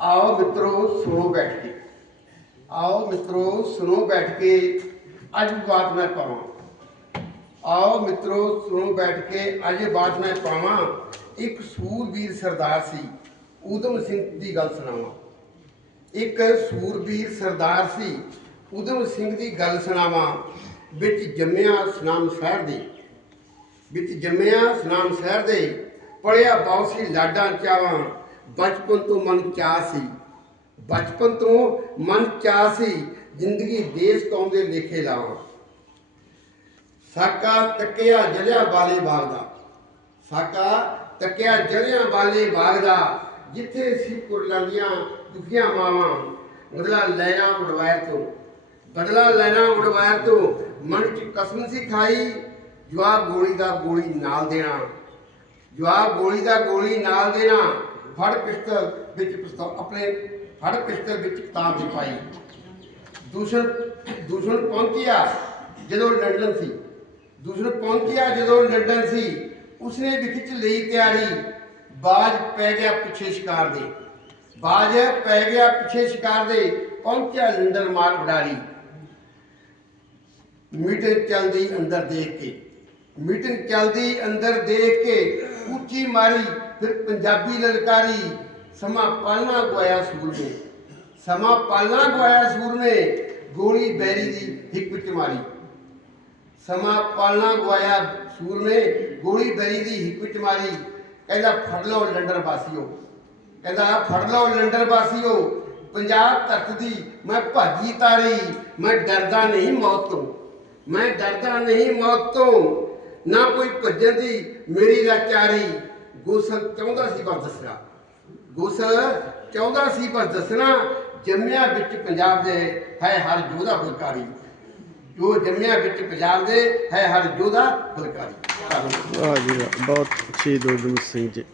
ਆਓ ਮਿੱਤਰੋ, ਸੁਣੋ ਬੈਠ ਕੇ। ਆਓ ਮਿੱਤਰੋ, ਸੁਣੋ ਬੈਠ ਕੇ। ਅੱਜ ਬਾਤ ਮੈਂ ਪਾਵਾਂ। ਆਓ ਮਿੱਤਰੋ, ਸੁਣੋ ਬੈਠ ਕੇ। ਅੱਜ ਬਾਤ ਮੈਂ ਪਾਵਾਂ। ਇੱਕ ਸੂਰਬੀਰ ਸਰਦਾਰ ਸੀ। ਊਧਮ ਸਿੰਘ ਦੀ ਗੱਲ ਸੁਣਾਵਾਂ। ਇੱਕ ਸੂਰਬੀਰ ਸਰਦਾਰ ਸੀ। ਊਧਮ ਸਿੰਘ ਦੀ ਗੱਲ ਸੁਣਾਵਾਂ। ਵਿੱਚ ਜੰਮਿਆ ਸਨਾਮ ਸ਼ਹਿਰ ਦੇ। ਵਿੱਚ ਜੰਮਿਆ ਸਨਾਮ ਸ਼ਹਿਰ ਦੇ। ਪੜਿਆ ਬਹੁਤ ਸੀ ਲਾਡਾਂ ਚਾਵਾਂ। ਬਚਪਨ ਤੋਂ ਮਨ ਚਾਹ ਸੀ। ਬਚਪਨ ਤੋਂ ਮਨ ਚਾਹ ਸੀ ਜ਼ਿੰਦਗੀ ਦੇਸ਼ ਕੌਮ ਦੇ ਲੇਖੇ ਲਾਵਾਂ ਸਾਕਾ ਤੱਕਿਆ ਜਲਿਆ ਵਾਲੇ ਬਾਗ ਦਾ। ਸਾਕਾ ਤੱਕਿਆ ਜਲਿਆ ਵਾਲੇ ਬਾਗ ਦਾ, ਜਿੱਥੇ ਸੀ ਕੁਰਲਾਂਦੀਆਂ ਦੁਖੀਆਂ ਮਾਵਾਂ ਬਦਲਾ ਲੈਣਾ ਉਡਵਾਇਰ ਤੋਂ। ਬਦਲਾ ਲੈਣਾ ਉਡਵਾਇਰ ਤੋਂ ਮਨ ਚ ਕਸਮ ਸੀ ਖਾਈ, ਜਵਾਬ ਗੋਲੀ ਦਾ ਗੋਲੀ ਨਾਲ ਦੇਣਾ। ਜਵਾਬ ਗੋਲੀ ਦਾ ਗੋਲੀ ਨਾਲ ਦੇਣਾ ਫੜ ਪਿਸਤਲ ਵਿੱਚ ਪਿਸਤਲ, ਆਪਣੇ ਫੜ ਪਿਸਤਲ ਵਿੱਚ ਕਿਤਾਬ ਦੀ ਪਾਈ। ਦੂਸ਼ਣ ਦੂਸ਼ਣ ਪਹੁੰਚਿਆ ਜਦੋਂ ਲੰਡਨ ਸੀ। ਦੂਸ਼ਣ ਪਹੁੰਚਿਆ ਜਦੋਂ ਲੰਡਨ ਸੀ, ਉਸਨੇ ਵੀ ਖਿੱਚ ਲਈ ਤਿਆਰੀ। ਬਾਜ ਪੈ ਗਿਆ ਪਿੱਛੇ ਸ਼ਿਕਾਰ ਦੇ। ਬਾਜ ਪੈ ਗਿਆ ਪਿੱਛੇ ਸ਼ਿਕਾਰ ਦੇ, ਪਹੁੰਚਿਆ ਲੰਡਨ ਮਾਰ ਉਡਾਰੀ ਮੀਟਿੰਗ ਚੱਲਦੀ ਅੰਦਰ ਦੇਖ ਕੇ। ਮੀਟਿੰਗ ਚੱਲਦੀ ਅੰਦਰ ਦੇਖ ਕੇ ਉੱਚੀ ਮਾਰੀ, ਫਿਰ ਪੰਜਾਬੀ ਲਲਕਾਰੀ, ਸਮਾਂ ਪਾਲਣਾ ਗਵਾਇਆ ਸੂਰ ਨੇ। ਸਮਾਂ ਪਾਲਣਾ ਗਵਾਇਆ ਸੂਰ ਨੇ, ਗੋਲੀ ਬੈਰੀ ਦੀ ਹਿੱਕ ਵਿੱਚ ਮਾਰੀ। ਸਮਾਂ ਪਾਲਣਾ ਗਵਾਇਆ ਸੂਰ ਨੇ, ਗੋਲੀ ਬੈਰੀ ਦੀ ਹਿੱਕ ਵਿੱਚ ਮਾਰੀ। ਕਹਿੰਦਾ, ਫੜ ਲਓ ਲੰਡਰ ਵਾਸੀਓ। ਕਹਿੰਦਾ, ਫੜ ਲਓ ਲੰਡਰ ਵਾਸੀਓ, ਪੰਜਾਬ ਧਰਤ ਦੀ ਮੈਂ ਭਾਜੀ ਤਾਰੀ, ਮੈਂ ਡਰਦਾ ਨਹੀਂ ਮੌਤ ਤੋਂ। ਮੈਂ ਡਰਦਾ ਨਹੀਂ ਮੌਤ ਤੋਂ। ਨਾ ਕੋਈ ਭੱਜਣ ਦੀ ਮੇਰੀ ਲਾਚਾਰੀ ਗੋਸਲ ਚਾਹੁੰਦਾ ਸੀ ਬਸ ਦੱਸਣਾ। ਗੋਸਲ ਚਾਹੁੰਦਾ ਸੀ ਬਸ ਦੱਸਣਾ, ਜੰਮਿਆ ਵਿੱਚ ਪੰਜਾਬ ਦੇ ਹੈ ਹਰ ਯੋਧਾ ਫੁਲਕਾਰੀ। ਜੋ ਜੰਮਿਆ ਵਿੱਚ ਪੰਜਾਬ ਦੇ ਹੈ ਹਰ ਯੋਧਾ ਬਲਕਾਰੀ ਧੰਨਵਾਦ। ਵਾਹ ਜੀ ਵਾਹ, ਬਹੁਤ ਸ਼ਹੀਦ ਊਧਮ ਸਿੰਘ ਜੀ।